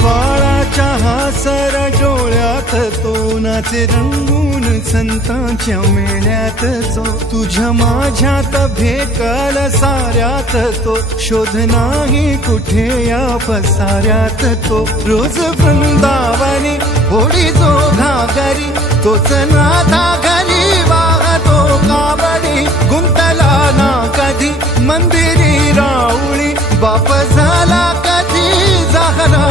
बाळाच्या हासर डोळ्यात तो नाचे रंगून संतांच्या मेळ्यात जो तुझ्या माझ्यात भेकल साऱ्यात तो शोध नाही कुठे या पसाऱ्यात तो रोज वृंदावनी होडी जो घागरी तोच नाथा घरी वाहतो कावडी गुंतला ना कधी मंदिरी राऊळी बाप झाला कधी जाहरा